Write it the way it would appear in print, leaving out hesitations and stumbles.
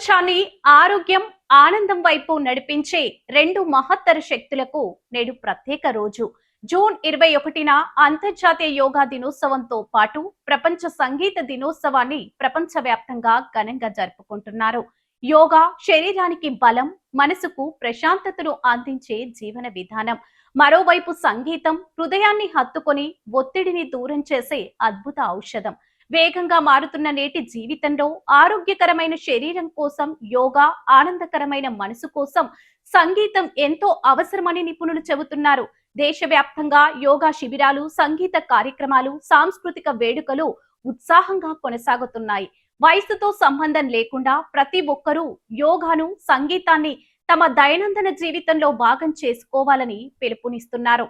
ప్రపంచాన్ని ఆరోగ్యం, ఆనందం వైపు నడిపించే రెండు మహత్తర శక్తులకు నేడు ప్రత్యేక రోజు. జూన్ 21న అంతర్జాతీయ యోగా దినోత్సవంతో పాటు ప్రపంచ సంగీత దినోత్సవాన్ని ప్రపంచవ్యాప్తంగా ఘనంగా జరుపుకుంటున్నారు. యోగా శరీరానికి బలం, మనసుకు ప్రశాంతతను అందించే జీవన విధానం. మరోవైపు సంగీతం హృదయాన్ని హత్తుకొని ఒత్తిడిని దూరం చేసే అద్భుత ఔషధం. వేగంగా మారుతున్న నేటి జీవితంలో ఆరోగ్యకరమైన శరీరం కోసం యోగా, ఆనందకరమైన మనసు కోసం సంగీతం ఎంతో అవసరమని నిపుణులు చెబుతున్నారు. దేశవ్యాప్తంగా యోగా శిబిరాలు, సంగీత కార్యక్రమాలు, సాంస్కృతిక వేడుకలు ఉత్సాహంగా కొనసాగుతున్నాయి. వయసుతో సంబంధం లేకుండా ప్రతి ఒక్కరూ యోగాను, సంగీతాన్ని తమ దైనందిన జీవితంలో భాగం చేసుకోవాలని పిలుపునిస్తున్నారు.